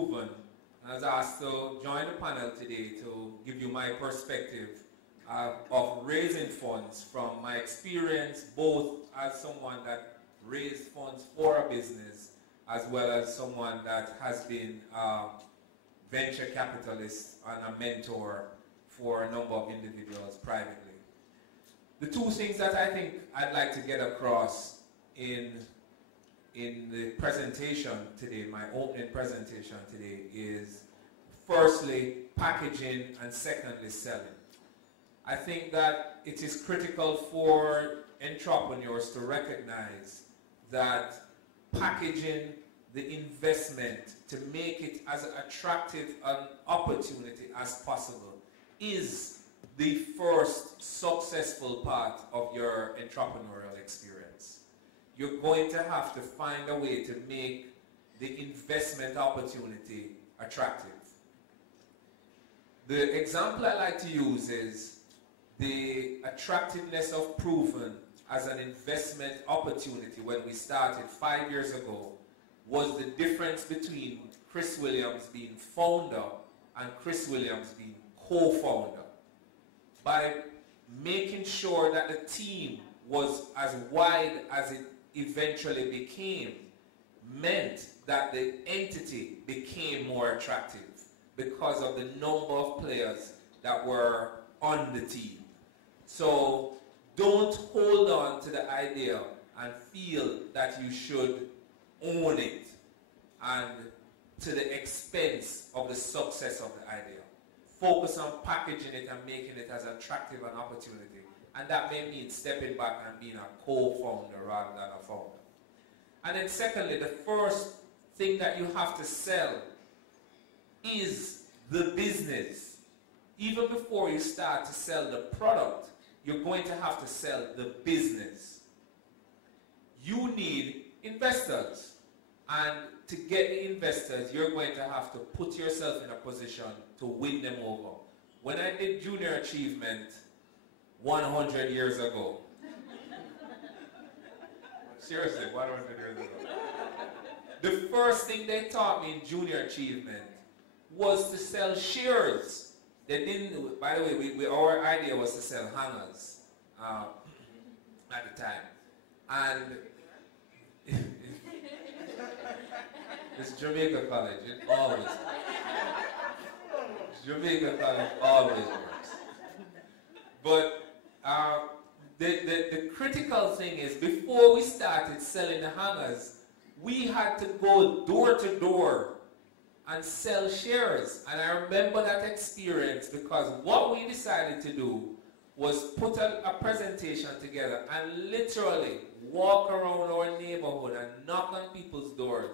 And I was asked to join the panel today to give you my perspective of raising funds from my experience, both as someone that raised funds for a business, as well as someone that has been a venture capitalist and a mentor for a number of individuals privately. The two things that I think I'd like to get across in the presentation today, my opening presentation today, is firstly packaging and secondly selling. I think that it is critical for entrepreneurs to recognize that packaging the investment to make it as attractive an opportunity as possible is the first successful part of your entrepreneurial experience. You're going to have to find a way to make the investment opportunity attractive. The example I like to use is the attractiveness of Proven as an investment opportunity when we started 5 years ago was the difference between Chris Williams being founder and Chris Williams being co-founder. By making sure that the team was as wide as it eventually became, meant that the entity became more attractive because of the number of players that were on the team. So don't hold on to the idea and feel that you should own it and to the expense of the success of the idea. Focus on packaging it and making it as attractive an opportunity. And that may mean stepping back and being a co-founder rather than a founder. And then secondly, the first thing that you have to sell is the business. Even before you start to sell the product, you're going to have to sell the business. You need investors. And to get the investors, you're going to have to put yourself in a position to win them over. When I did Junior Achievement 100 years ago, seriously, 100 years ago, the first thing they taught me in Junior Achievement was to sell shares. They didn't, by the way, our idea was to sell hangers at the time. And it's Jamaica College, it always works. Jamaica College always works. But the critical thing is, before we started selling the hangers, we had to go door to door and sell shares. And I remember that experience because what we decided to do was put a presentation together and literally walk around our neighborhood and knock on people's doors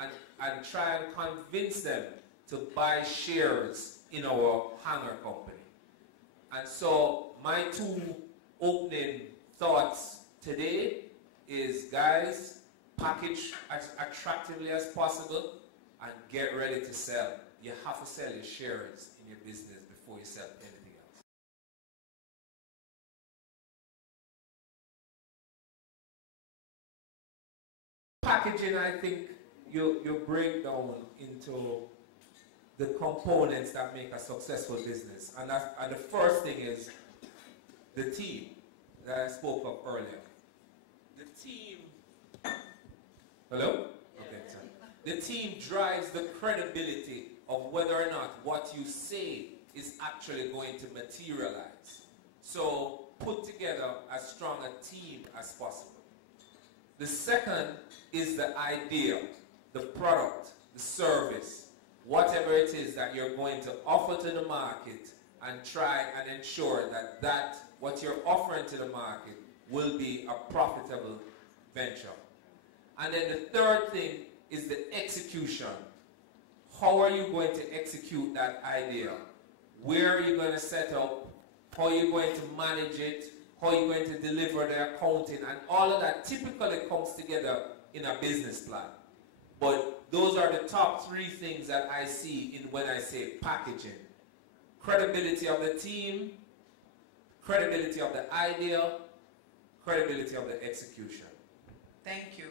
and try and convince them to buy shares in our hanger company. And so my two opening thoughts today is, guys, package as attractively as possible and get ready to sell. You have to sell your shares in your business before you sell anything else. Packaging, I think, you break down into the components that make a successful business. And the first thing is the team that I spoke of earlier. The team, hello? Okay, sorry. The team drives the credibility of whether or not what you say is actually going to materialize. So put together as strong a team as possible. The second is the idea, the product, the service, whatever it is that you're going to offer to the market, and try and ensure that what you're offering to the market will be a profitable venture. And then the third thing is the execution. How are you going to execute that idea? Where are you going to set up? How are you going to manage it? How are you going to deliver the accounting? And all of that typically comes together in a business plan. But those are the top three things that I see when I say packaging. Credibility of the team, credibility of the idea, credibility of the execution. Thank you.